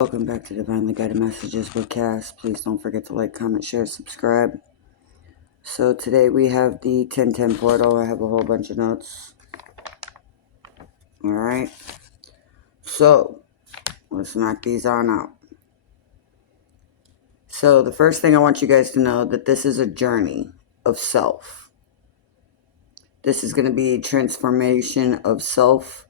Welcome back to Divinely Guided Messages with Cass. Please don't forget to like, comment, share, subscribe. So today we have the 1010 portal. I have a whole bunch of notes. Alright. So, let's knock these on out. So the first thing I want you guys to know that this is a journey of self. This is going to be transformation of self.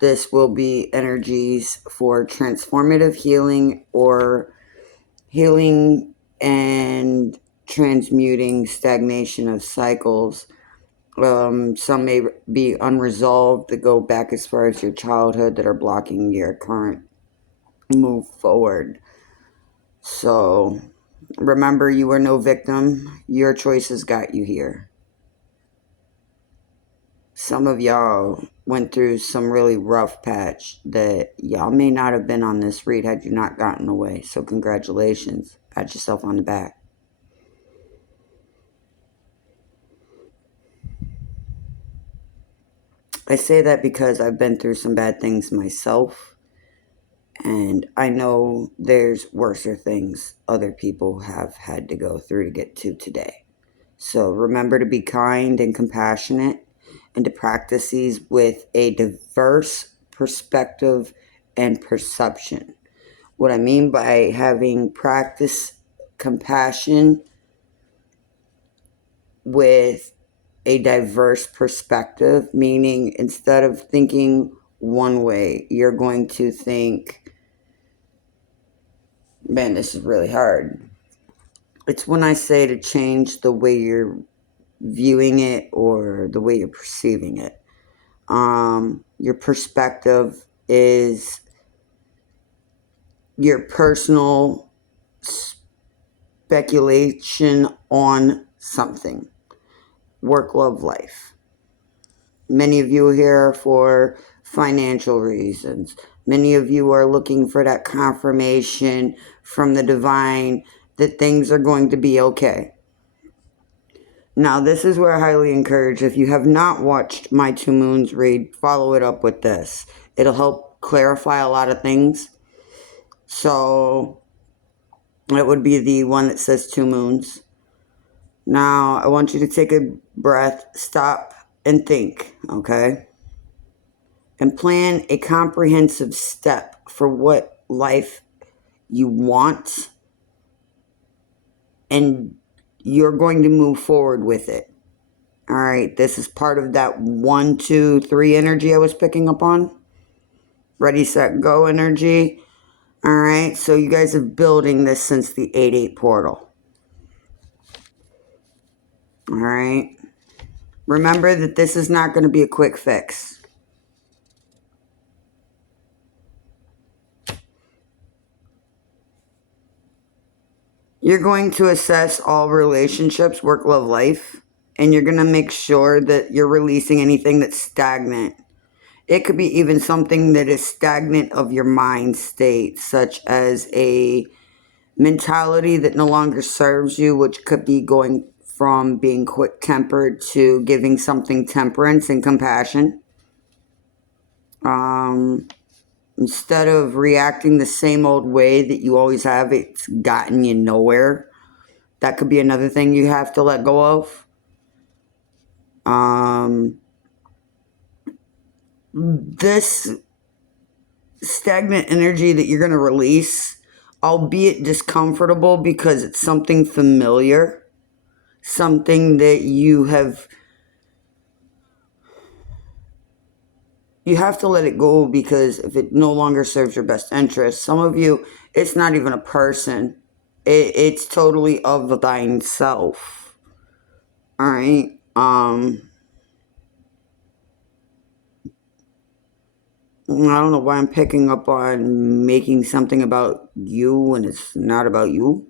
This will be energies for transformative healing or healing and transmuting stagnation of cycles. Some may be unresolved that go back as far as your childhood that are blocking your current move forward. So remember, you are no victim. Your choices got you here. Some of y'all went through some really rough patch that y'all may not have been on this read had you not gotten away. So congratulations. Pat yourself on the back. I say that because I've been through some bad things myself, and I know there's worser things other people have had to go through to get to today. So remember to be kind and compassionate and to practice these with a diverse perspective and perception. What I mean by having practice compassion with a diverse perspective, meaning instead of thinking one way, you're going to think, man, this is really hard. It's when I say to change the way you're viewing it or the way you're perceiving it. Your perspective is your personal speculation on something. Work, love, life. Many of you are here for financial reasons. Many of you are looking for that confirmation from the divine that things are going to be okay. Now, this is where I highly encourage, if you have not watched my Two Moons read, follow it up with this. It'll help clarify a lot of things. So, it would be the one that says Two Moons. Now, I want you to take a breath, stop, and think, okay? And plan a comprehensive step for what life you want, and you're going to move forward with it. All right, this is part of that 1, 2, 3 energy I was picking up on. Ready, set, go energy. All right, so you guys are building this since the 8-8 portal. All right. Remember that this is not going to be a quick fix. You're going to assess all relationships, work, love, life, and you're going to make sure that you're releasing anything that's stagnant. It could be even something that is stagnant of your mind state, such as a mentality that no longer serves you, which could be going from being quick-tempered to giving something temperance and compassion. Instead of reacting the same old way that you always have, it's gotten you nowhere. That could be another thing you have to let go of. This stagnant energy that you're going to release, albeit discomfortable because it's something familiar, something that you have to let it go, because if it no longer serves your best interest, some of you, it's not even a person. It's totally of thine self. All right. I don't know why I'm picking up on making something about you when it's not about you,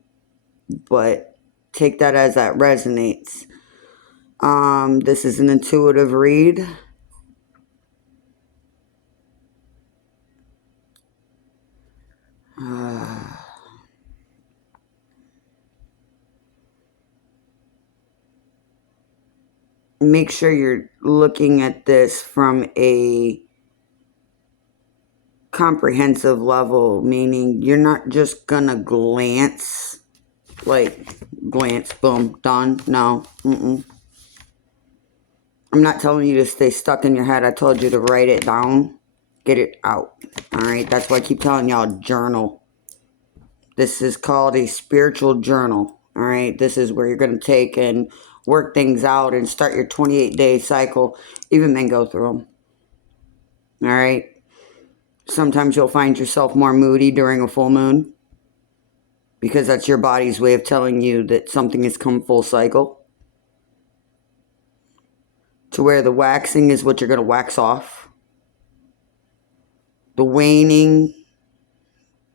but take that as that resonates. This is an intuitive read. Make sure you're looking at this from a comprehensive level, meaning you're not just gonna glance, boom, done. No. I'm not telling you to stay stuck in your head. I told you to write it down. Get it out. Alright? That's why I keep telling y'all, journal. This is called a spiritual journal. Alright? This is where you're going to take and work things out and start your 28-day cycle. Even then go through them. Alright? Sometimes you'll find yourself more moody during a full moon, because that's your body's way of telling you that something has come full cycle. To where the waxing is what you're going to wax off. The waning,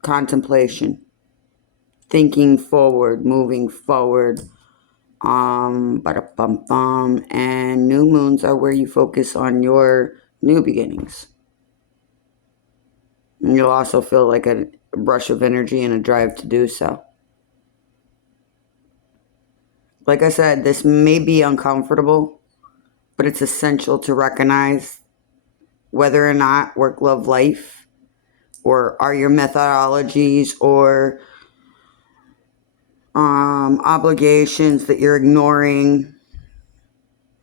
contemplation. Thinking forward, moving forward. And new moons are where you focus on your new beginnings. And you'll also feel like a rush of energy and a drive to do so. Like I said, this may be uncomfortable, but it's essential to recognize whether or not work, love, life, or are your methodologies or obligations that you're ignoring.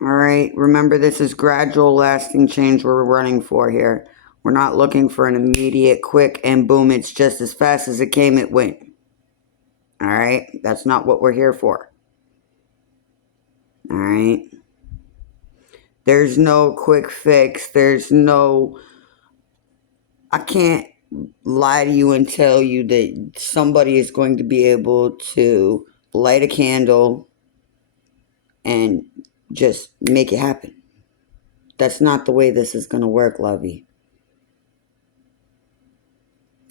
Alright, remember, this is gradual, lasting change we're running for here. We're not looking for an immediate, quick, and boom, it's just as fast as it came, it went. Alright, that's not what we're here for. Alright. There's no quick fix. There's no... I can't lie to you and tell you that somebody is going to be able to light a candle and just make it happen. That's not the way this is going to work, lovey.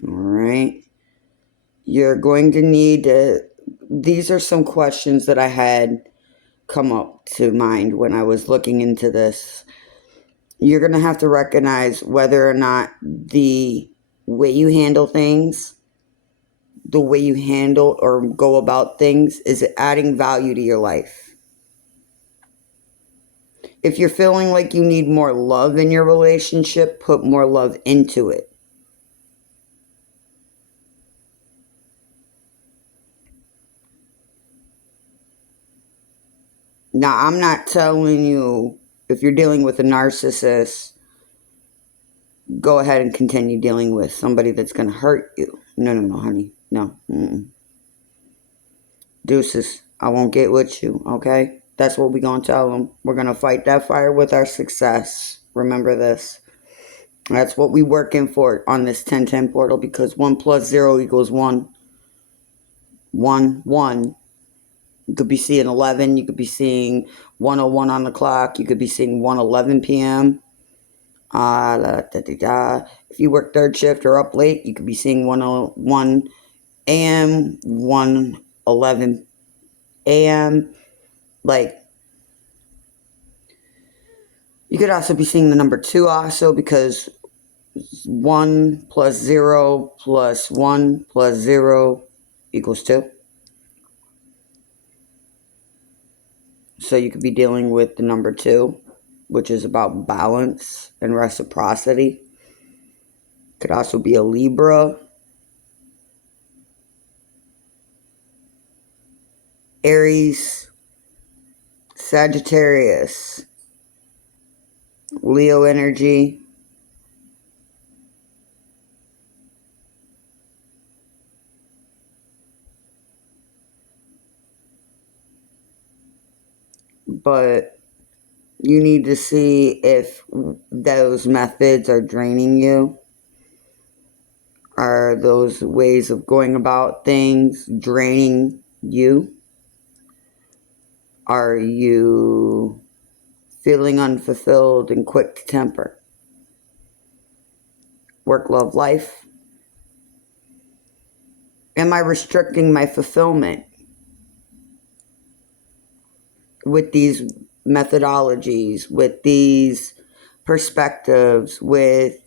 Alright. You're going to need to... These are some questions that I had come up to mind when I was looking into this. You're going to have to recognize whether or not the way you handle things, the way you handle or go about things, is adding value to your life. If you're feeling like you need more love in your relationship, put more love into it. Now, I'm not telling you, if you're dealing with a narcissist, go ahead and continue dealing with somebody that's going to hurt you. No, honey. No. Deuces. I won't get with you, okay? That's what we're going to tell them. We're going to fight that fire with our success. Remember this. That's what we're working for on this 1010 portal, because 1 + 0 = 1. 1. You could be seeing 11. You could be seeing 1:01 on the clock. You could be seeing 1:11 p.m. If you work third shift or up late, you could be seeing 1:01 a.m., 1:11 a.m. Like, you could also be seeing the number 2 also, because 1 + 0 + 1 + 0 = 2. So you could be dealing with the number 2, which is about balance and reciprocity. Could also be a Libra, Aries, Sagittarius, Leo energy, but you need to see if those methods are draining you. Are those ways of going about things draining you? Are you feeling unfulfilled and quick to temper? Work, love, life. Am I restricting my fulfillment with these methodologies, with these perspectives, with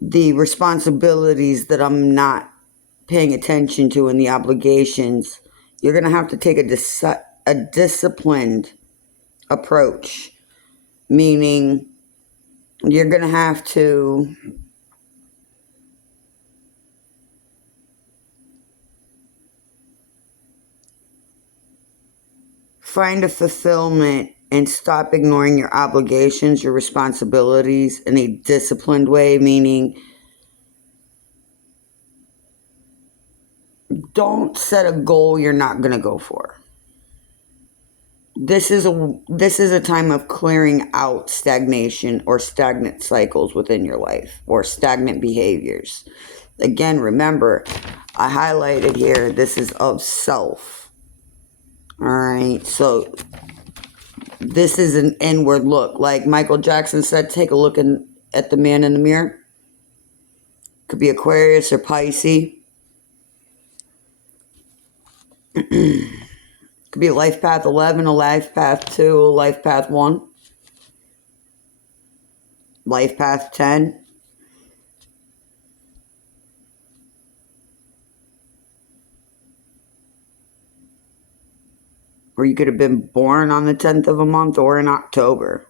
the responsibilities that I'm not paying attention to and the obligations? You're going to have to take a disciplined approach, meaning you're going to have to find a fulfillment and stop ignoring your obligations, your responsibilities in a disciplined way, meaning don't set a goal you're not going to go for. This is a time of clearing out stagnation or stagnant cycles within your life or stagnant behaviors. Again, remember, I highlighted here, this is of self. All right, so this is an inward look. Like Michael Jackson said, take a look at the man in the mirror. Could be Aquarius or Pisces. Could be a life path 11, a life path 2, a life path 1, life path 10. Or you could have been born on the 10th of a month or in October.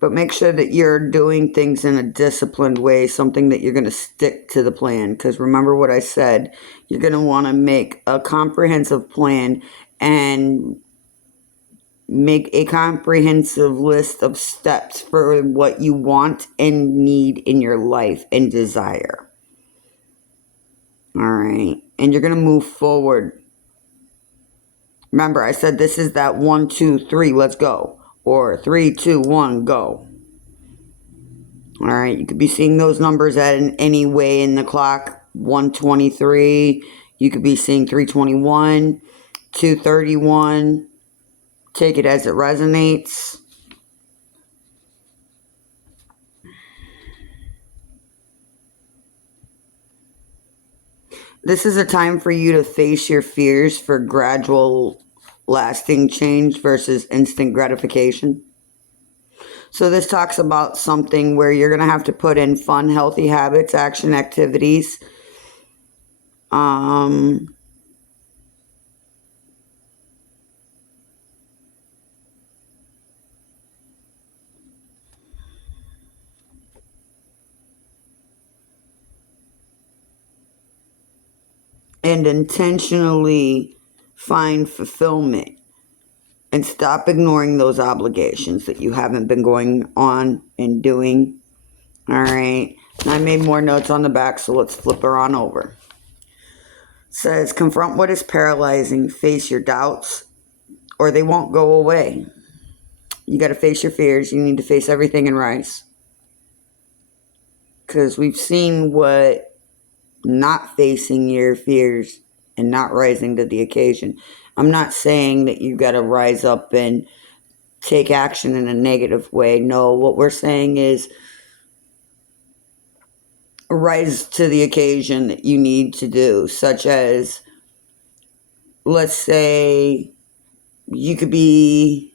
But make sure that you're doing things in a disciplined way, something that you're going to stick to the plan. Because remember what I said, you're going to want to make a comprehensive plan and make a comprehensive list of steps for what you want and need in your life and desire. All right. And you're going to move forward. Remember, I said this is that 1, 2, 3, let's go. Or 3, 2, 1, go. All right, you could be seeing those numbers at any way in the clock. 123, you could be seeing 321, 231. Take it as it resonates. This is a time for you to face your fears for gradual, lasting change versus instant gratification. So this talks about something where you're going to have to put in fun, healthy habits, action, activities. And intentionally find fulfillment. And stop ignoring those obligations that you haven't been going on and doing. All right. And I made more notes on the back, so let's flip her on over. It says, confront what is paralyzing. Face your doubts, or they won't go away. You got to face your fears. You need to face everything and rise. Because we've seen what not facing your fears and not rising to the occasion. I'm not saying that you got to rise up and take action in a negative way. No, what we're saying is rise to the occasion that you need to do, such as, let's say you could be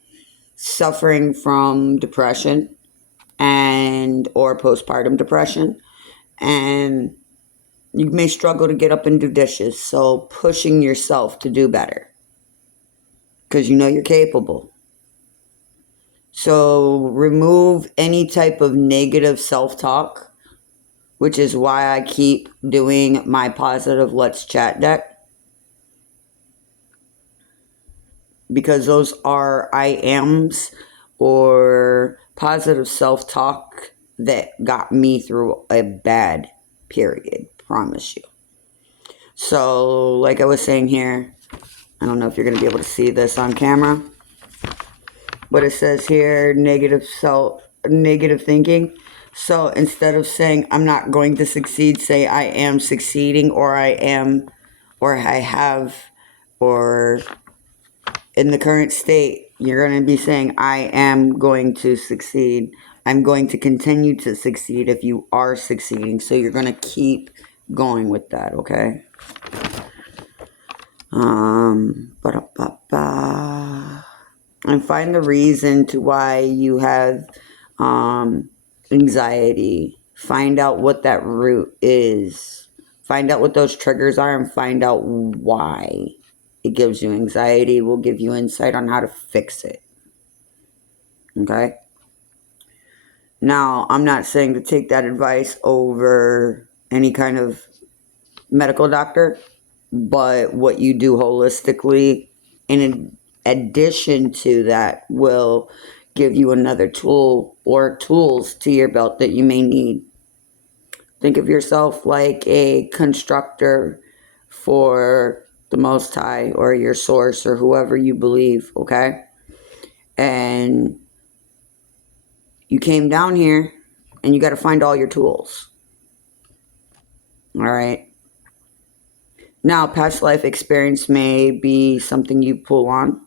suffering from depression and or postpartum depression, and you may struggle to get up and do dishes. So pushing yourself to do better because you know you're capable. So remove any type of negative self-talk, which is why I keep doing my positive Let's Chat deck. Because those are I ams or positive self-talk that got me through a bad period. Promise you. So, like I was saying here, I don't know if you're going to be able to see this on camera, but it says here, negative thinking. So instead of saying, I'm not going to succeed, say, I am succeeding, or I am, or I have, or in the current state, you're going to be saying, I am going to succeed. I'm going to continue to succeed if you are succeeding. So you're going to keep going with that, okay? And find the reason to why you have anxiety. Find out what that root is. Find out what those triggers are and find out why it gives you anxiety. Will give you insight on how to fix it. Okay? Now, I'm not saying to take that advice over any kind of medical doctor, but what you do holistically in addition to that will give you another tool or tools to your belt that you may need. Think of yourself like a constructor for the Most High or your source or whoever you believe, okay? And you came down here and you got to find all your tools. All right. Now, past life experience may be something you pull on.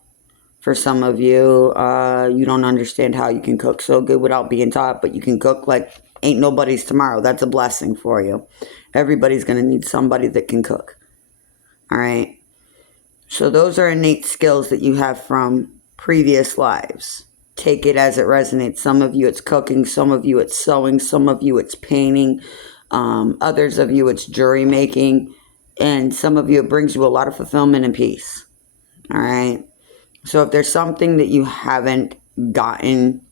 For some of you, you don't understand how you can cook so good without being taught, but you can cook like ain't nobody's tomorrow. That's a blessing for you. Everybody's going to need somebody that can cook. All right. So those are innate skills that you have from previous lives. Take it as it resonates. Some of you it's cooking, some of you it's sewing, some of you it's painting, others of you it's jewelry making, and some of you it brings you a lot of fulfillment and peace. All right. So if there's something that you haven't gotten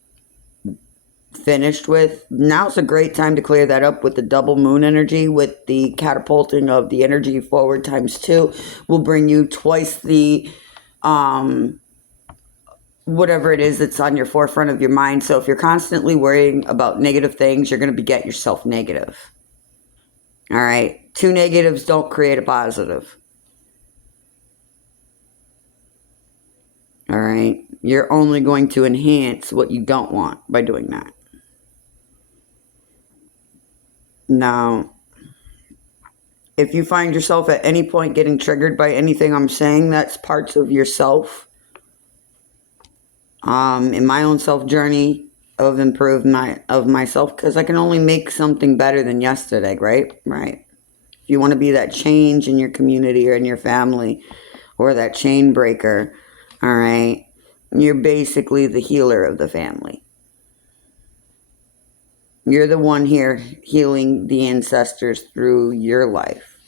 finished with, now's a great time to clear that up with the double moon energy, with the catapulting of the energy forward times 2 will bring you twice the whatever it is that's on your forefront of your mind. So if you're constantly worrying about negative things, you're going to beget yourself negative. All right. 2 negatives don't create a positive. All right. You're only going to enhance what you don't want by doing that. Now, if you find yourself at any point getting triggered by anything I'm saying, that's parts of yourself. In my own self journey of improvement of myself, because I can only make something better than yesterday, right? Right. If you want to be that change in your community or in your family or that chain breaker, all right, you're basically the healer of the family. You're the one here healing the ancestors through your life.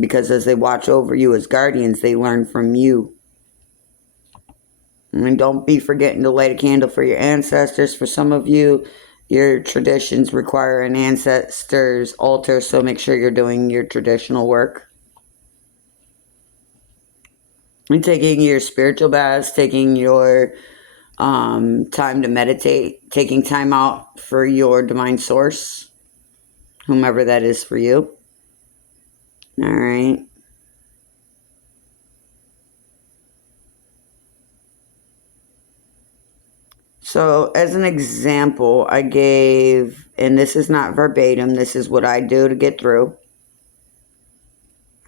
Because as they watch over you as guardians, they learn from you. And don't be forgetting to light a candle for your ancestors. For some of you, your traditions require an ancestor's altar, so make sure you're doing your traditional work. And taking your spiritual baths, taking your time to meditate, taking time out for your divine source, whomever that is for you. All right. So as an example, I gave, and this is not verbatim, this is what I do to get through.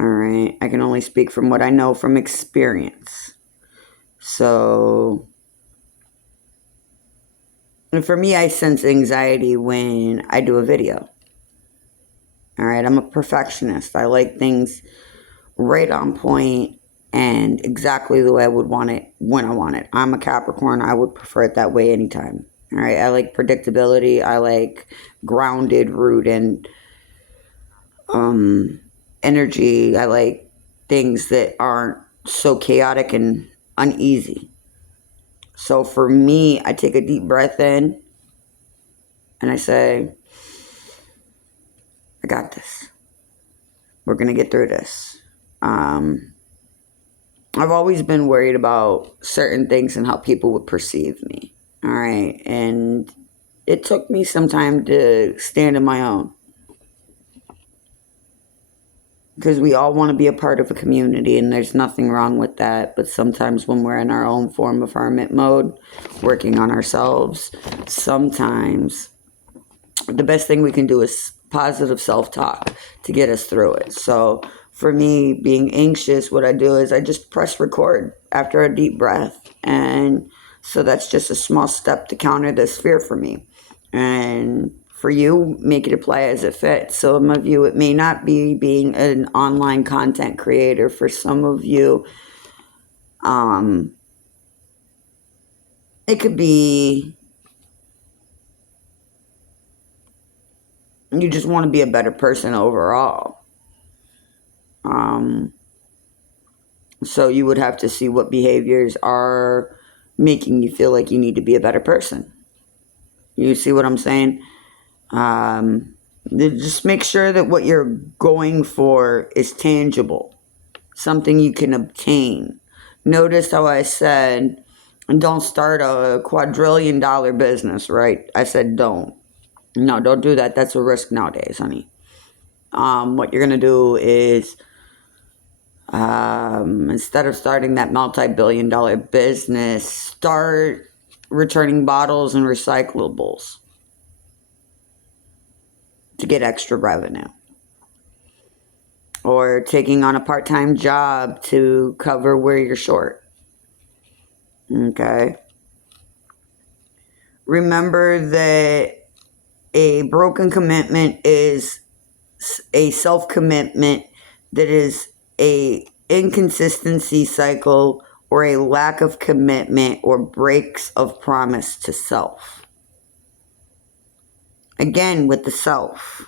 All right. I can only speak from what I know from experience. So, and for me, I sense anxiety when I do a video. All right. I'm a perfectionist. I like things right on point and exactly the way I would want it when I want it. I'm a Capricorn. I would prefer it that way anytime. All right. I like predictability. I like grounded, root, and energy. I like things that aren't so chaotic and uneasy. So for me, I take a deep breath in and I say, I got this. We're going to get through this. I've always been worried about certain things and how people would perceive me. All right. And it took me some time to stand on my own. Because we all want to be a part of a community, and there's nothing wrong with that. But sometimes when we're in our own form of hermit mode, working on ourselves, sometimes the best thing we can do is positive self-talk to get us through it. So for me, being anxious, what I do is I just press record after a deep breath. And so that's just a small step to counter this fear for me. And for you, make it apply as it fits. Some of you, it may not be being an online content creator. For some of you, it could be you just want to be a better person overall. So you would have to see what behaviors are making you feel like you need to be a better person. You see what I'm saying? Just make sure that what you're going for is tangible, something you can obtain. Notice how I said, don't start a $250,000,000 business, right? I said don't. No, don't do that. That's a risk nowadays, honey. What you're going to do is, instead of starting that multi-billion-dollar business, start returning bottles and recyclables to get extra revenue. Or taking on a part-time job to cover where you're short. Okay? Remember that a broken commitment is a self-commitment that is a inconsistency cycle or a lack of commitment or breaks of promise to self. Again, with the self.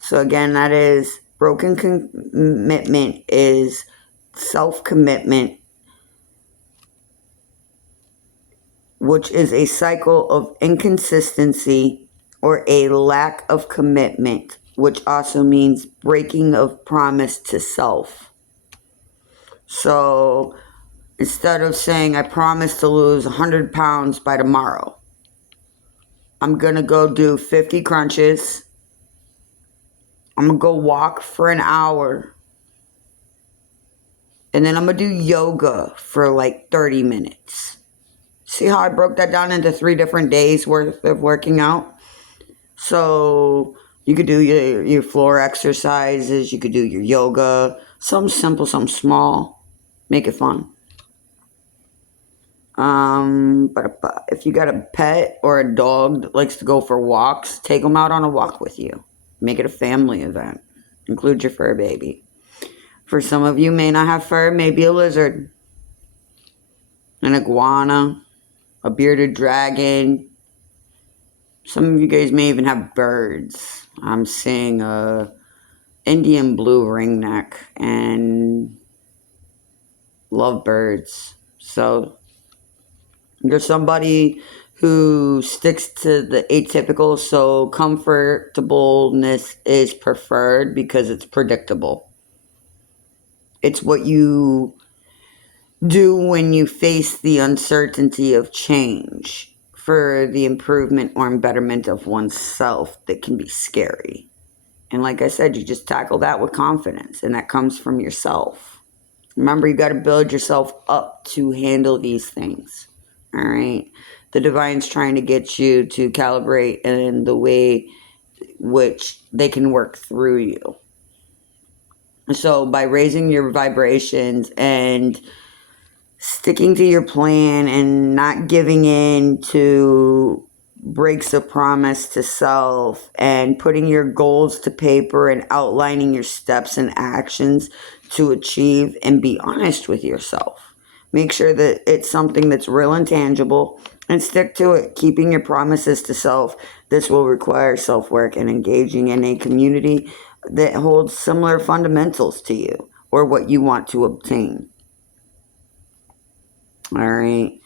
So again, that is broken commitment is self-commitment, which is a cycle of inconsistency or a lack of commitment, which also means breaking of promise to self. So instead of saying, I promise to lose 100 pounds by tomorrow, I'm going to go do 50 crunches. I'm going to go walk for an hour. And then I'm going to do yoga for like 30 minutes. See how I broke that down into 3 different days worth of working out? So you could do your floor exercises. You could do your yoga. Something simple, something small. Make it fun. But if you got a pet or a dog that likes to go for walks, take them out on a walk with you. Make it a family event. Include your fur baby. For some of you may not have fur, maybe a lizard, an iguana, a bearded dragon. Some of you guys may even have birds. I'm seeing a Indian blue ringneck and love birds. So you're somebody who sticks to the atypical, so comfortableness is preferred because it's predictable. It's what you do when you face the uncertainty of change for the improvement or betterment of oneself that can be scary. And like I said, you just tackle that with confidence, and that comes from yourself. Remember, you got to build yourself up to handle these things. All right? The divine's trying to get you to calibrate in the way which they can work through you. So by raising your vibrations and sticking to your plan and not giving in to breaks of promise to self and putting your goals to paper and outlining your steps and actions to achieve, and be honest with yourself. Make sure that it's something that's real and tangible and stick to it, keeping your promises to self. This will require self-work and engaging in a community that holds similar fundamentals to you or what you want to obtain. All right.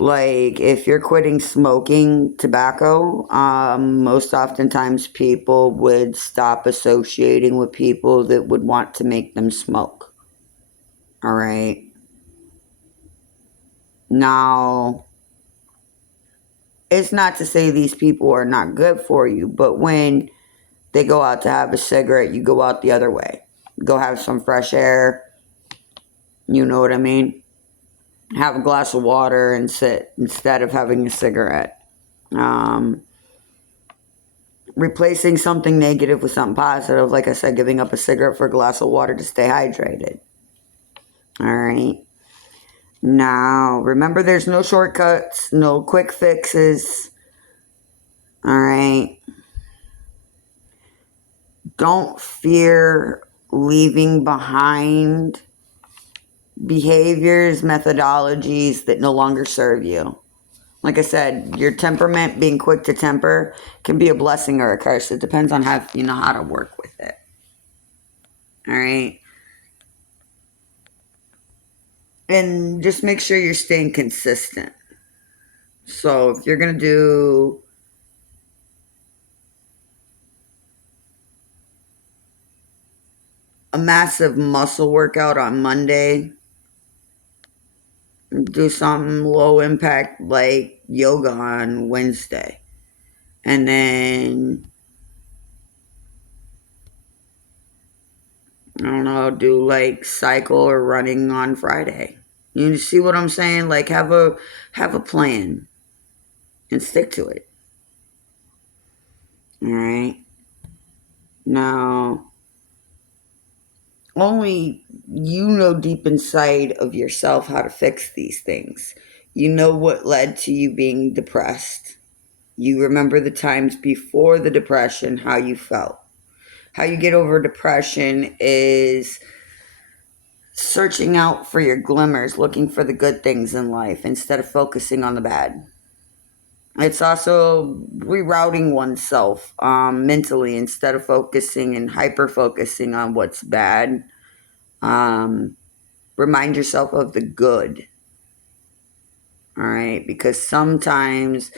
Like if you're quitting smoking tobacco, most oftentimes people would stop associating with people that would want to make them smoke. All right. Now, it's not to say these people are not good for you, but when they go out to have a cigarette, you go out the other way. Go have some fresh air. You know what I mean? Have a glass of water and sit instead of having a cigarette. Replacing something negative with something positive. Like I said, giving up a cigarette for a glass of water to stay hydrated. All right. Now, remember there's no shortcuts, no quick fixes. All right. Don't fear leaving behind behaviors, methodologies that no longer serve you. Like I said, your temperament, being quick to temper, can be a blessing or a curse. It depends on how you know how to work with it. All right? And just make sure you're staying consistent. So if you're going to do a massive muscle workout on Monday. Do something low impact like yoga on Wednesday. And then, I don't know, do like cycle or running on Friday. You see what I'm saying? Like have a plan and stick to it. All right. Now, only you know deep inside of yourself how to fix these things. You know what led to you being depressed. You remember the times before the depression, how you felt. How you get over depression is searching out for your glimmers, looking for the good things in life instead of focusing on the bad. It's also rerouting oneself mentally instead of focusing and hyper focusing on what's bad. Um, Remind yourself of the good. All right, because sometimes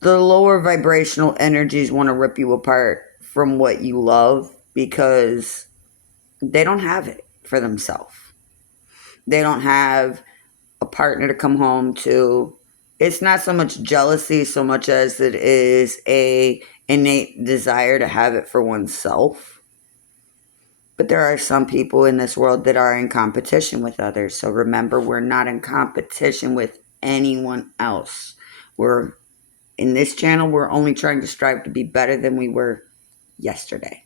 the lower vibrational energies want to rip you apart from what you love because they don't have it for themselves. They don't have a partner to come home to. It's not so much jealousy so much as it is a innate desire to have it for oneself. But there are some people in this world that are in competition with others. So remember, we're not in competition with anyone else. We're in this channel, we're only trying to strive to be better than we were yesterday.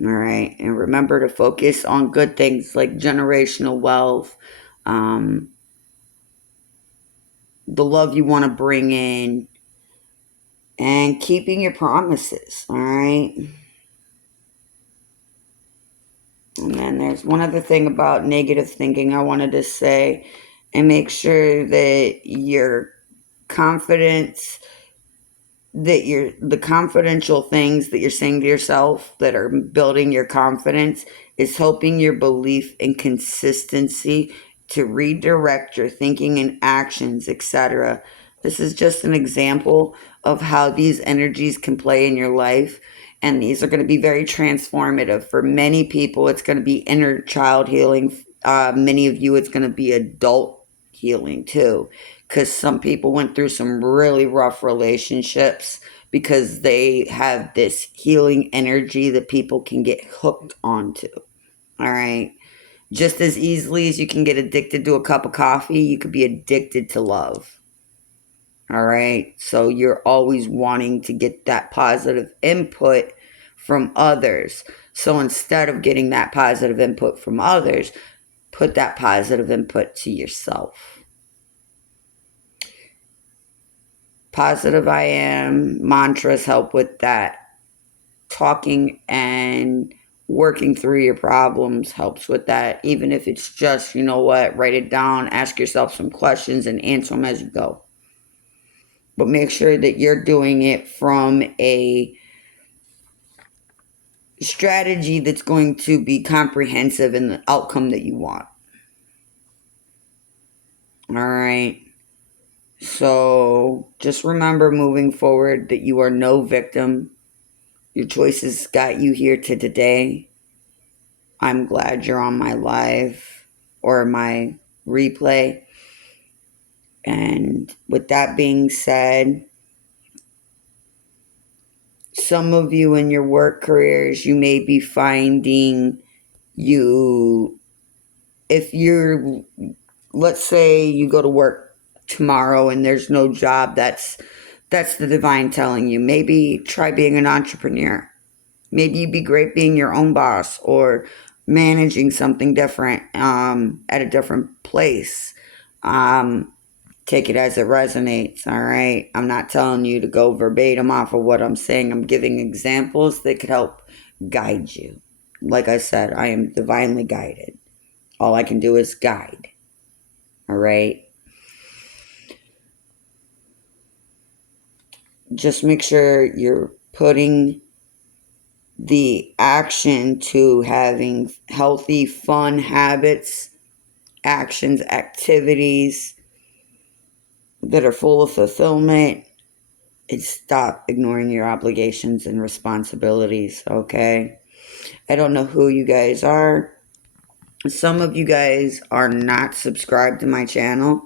All right. And remember to focus on good things like generational wealth, the love you want to bring in, and keeping your promises. All right. And then there's one other thing about negative thinking I wanted to say, and make sure that your confidence, that the confidential things that you're saying to yourself that are building your confidence is helping your belief and consistency to redirect your thinking and actions, etc. This is just an example of how these energies can play in your life, and these are going to be very transformative. For many people, it's going to be inner child healing. Many of you, it's going to be adult healing too, because some people went through some really rough relationships because they have this healing energy that people can get hooked onto. All right. Just as easily as you can get addicted to a cup of coffee, you could be addicted to love. All right. So you're always wanting to get that positive input from others. So instead of getting that positive input from others, put that positive input to yourself. Positive I am mantras help with that. Talking and working through your problems helps with that. Even if it's just, you know what, write it down, ask yourself some questions and answer them as you go. But make sure that you're doing it from a strategy that's going to be comprehensive in the outcome that you want. All right. So just remember moving forward that you are no victim. Your choices got you here to today. I'm glad you're on my live or my replay. And with that being said, some of you in your work careers, you may be finding if you're, let's say you go to work tomorrow and there's no job, that's the divine telling you. Maybe try being an entrepreneur. Maybe you'd be great being your own boss or managing something different at a different place. Take it as it resonates, all right? I'm not telling you to go verbatim off of what I'm saying. I'm giving examples that could help guide you. Like I said, I am divinely guided. All I can do is guide, all right? Just make sure you're putting the action to having healthy, fun habits, actions, activities that are full of fulfillment and stop ignoring your obligations and responsibilities, okay? I don't know who you guys are. Some of you guys are not subscribed to my channel,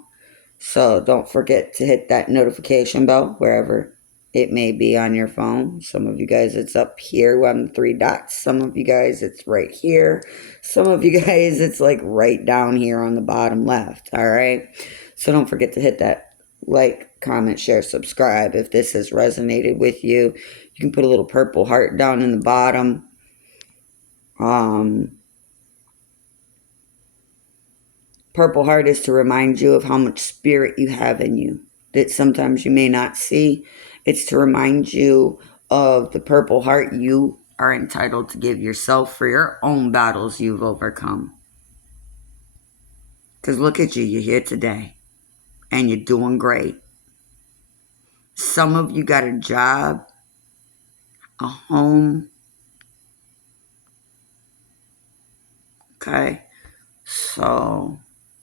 so don't forget to hit that notification bell wherever it may be on your phone. Some of you guys, it's up here on the three dots. Some of you guys, it's right here. Some of you guys, it's like right down here on the bottom left, all right? So don't forget to hit that like, comment, share, subscribe. If this has resonated with you, you can put a little purple heart down in the bottom. Purple heart is to remind you of how much spirit you have in you that sometimes you may not see. It's to remind you of the purple heart you are entitled to give yourself for your own battles you've overcome. Because look at you, you're here today and you're doing great. Some of you got a job, a home, okay? So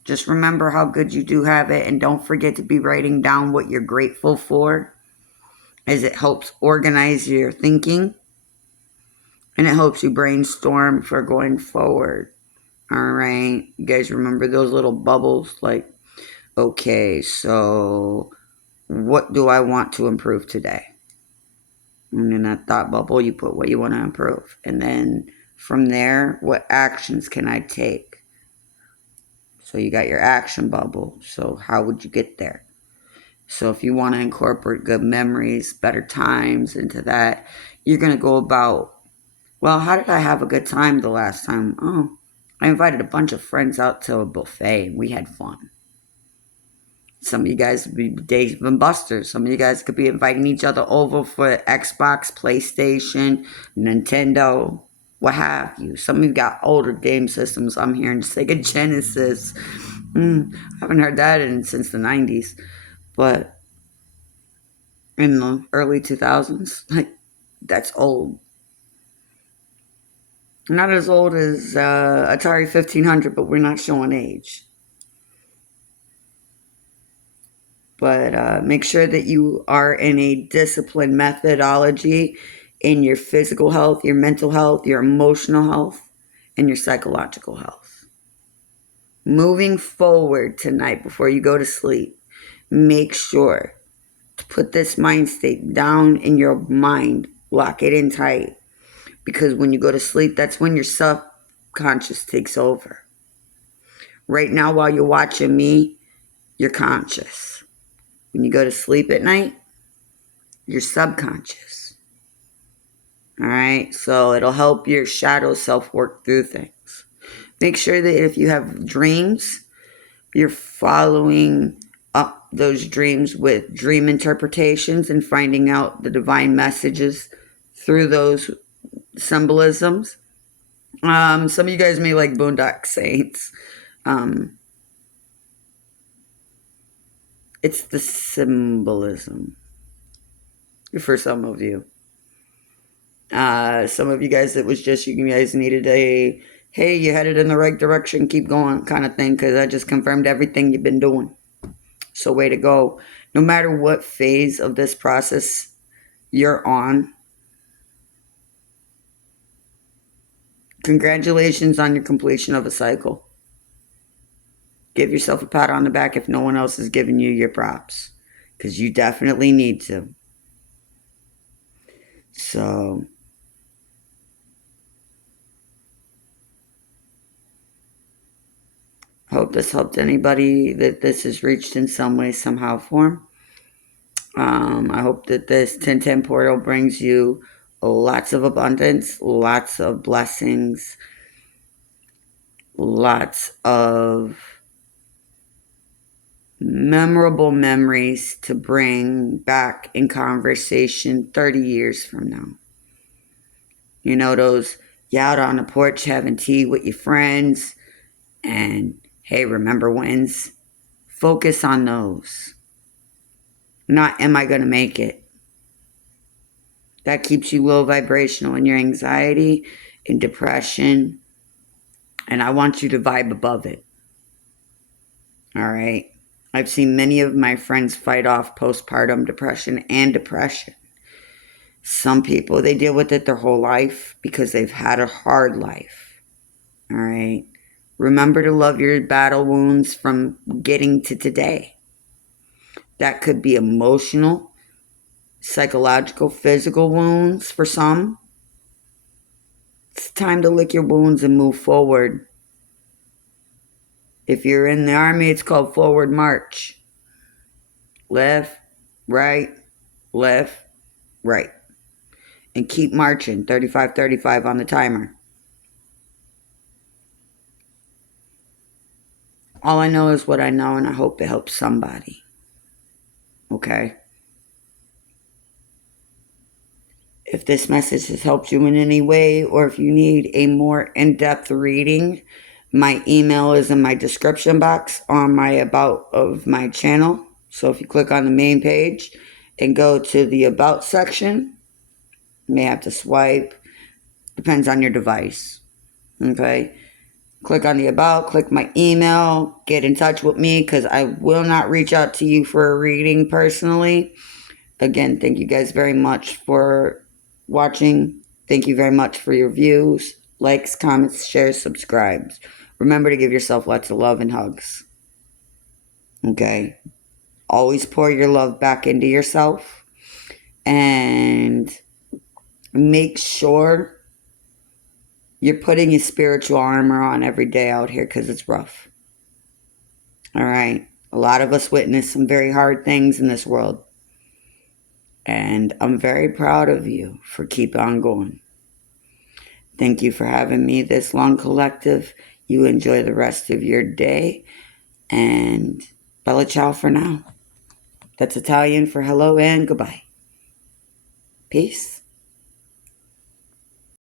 just remember how good you do have it, and don't forget to be writing down what you're grateful for, as it helps organize your thinking and it helps you brainstorm for going forward. All right, you guys remember those little bubbles? Like, okay, so what do I want to improve today? And in that thought bubble, you put what you want to improve. And then from there, what actions can I take? So you got your action bubble. So how would you get there? So if you want to incorporate good memories, better times into that, you're going to go about, well, how did I have a good time the last time? Oh, I invited a bunch of friends out to a buffet and we had fun. Some of you guys would be Dave and Buster's. Some of you guys could be inviting each other over for Xbox, PlayStation, Nintendo, what have you. Some of you got older game systems. I'm hearing Sega Genesis. I haven't heard that since the 90s. But in the early 2000s, that's old. Not as old as Atari 1500, but we're not showing age. But make sure that you are in a disciplined methodology in your physical health, your mental health, your emotional health, and your psychological health. Moving forward tonight before you go to sleep, make sure to put this mind state down in your mind. Lock it in tight. Because when you go to sleep, that's when your subconscious takes over. Right now, while you're watching me, you're conscious. When you go to sleep at night, you're subconscious. All right? So it'll help your shadow self work through things. Make sure that if you have dreams, you're following up those dreams with dream interpretations and finding out the divine messages through those symbolisms. Some of you guys may like Boondock Saints. It's the symbolism for some of you. Some of you guys, it was just you guys needed a, hey, you headed in the right direction, keep going kind of thing, because I just confirmed everything you've been doing. So way to go. No matter what phase of this process you're on, congratulations on your completion of a cycle. Give yourself a pat on the back if no one else is giving you your props, because you definitely need to. So I hope this helped anybody that this has reached in some way, somehow, form. I hope that this 1010 portal brings you lots of abundance, lots of blessings, lots of memorable memories to bring back in conversation 30 years from now. You know, those, you out on the porch having tea with your friends and, hey, remember wins? Focus on those. Not, am I going to make it? That keeps you low vibrational in your anxiety and depression. And I want you to vibe above it. All right? I've seen many of my friends fight off postpartum depression and depression. Some people, they deal with it their whole life because they've had a hard life. All right. Remember to love your battle wounds from getting to today. That could be emotional, psychological, physical wounds for some. It's time to lick your wounds and move forward. If you're in the army, it's called forward march. Left, right, left, right. And keep marching. 35-35 on the timer. All I know is what I know, and I hope it helps somebody. Okay? If this message has helped you in any way, or if you need a more in-depth reading, my email is in my description box on my about of my channel. So if you click on the main page and go to the about section, you may have to swipe. Depends on your device. Okay? Click on the about, click my email, get in touch with me because I will not reach out to you for a reading personally. Again, thank you guys very much for watching. Thank you very much for your views, likes, comments, shares, subscribes. Remember to give yourself lots of love and hugs. Okay? Always pour your love back into yourself and make sure you're putting your spiritual armor on every day out here because it's rough. All right. A lot of us witness some very hard things in this world. And I'm very proud of you for keep on going. Thank you for having me this long, collective. You enjoy the rest of your day. And bella ciao for now. That's Italian for hello and goodbye. Peace.